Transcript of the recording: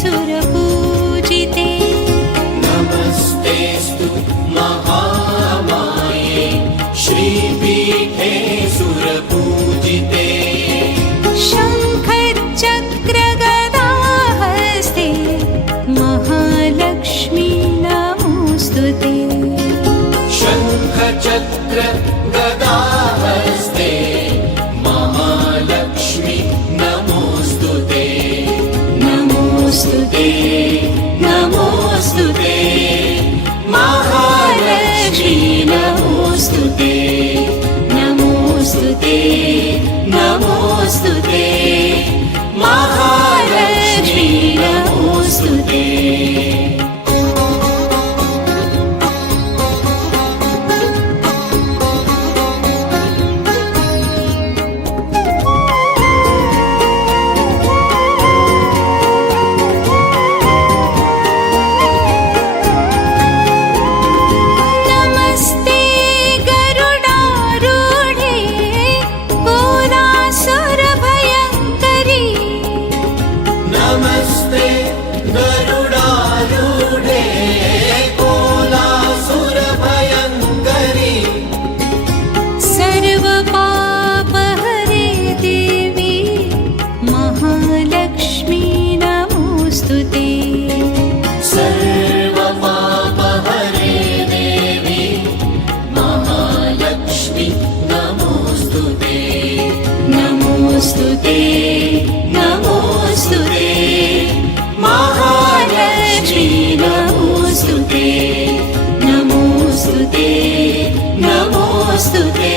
सुरपूजिते नमस्तेस्तु महामाये श्रीपीठे सुरपूजिते शङ्खचक्रगदाहस्ते Mahalakshmi नमोऽस्तुते शङ्खचक्र गदाहस्ते Mahalakshmi नमोऽस्तुते नमोऽस्तुते नमोऽस्तुते Mahalakshmi नमोऽस्तुते नमोऽस्तुते नमोऽस्तुते Mahalakshmi नमोऽस्तुते Namaste गरुडारूढे कोलासुरभयङ्करी सर्वपापहरे Devi Mahalakshmi नमोऽस्तुते सर्वपापहरे Devi Mahalakshmi नमोऽस्तुते नमोऽस्तुते नमोऽस्तुते Mahalakshmi नमोऽस्तुते नमोऽस्तुते नमोऽस्तुते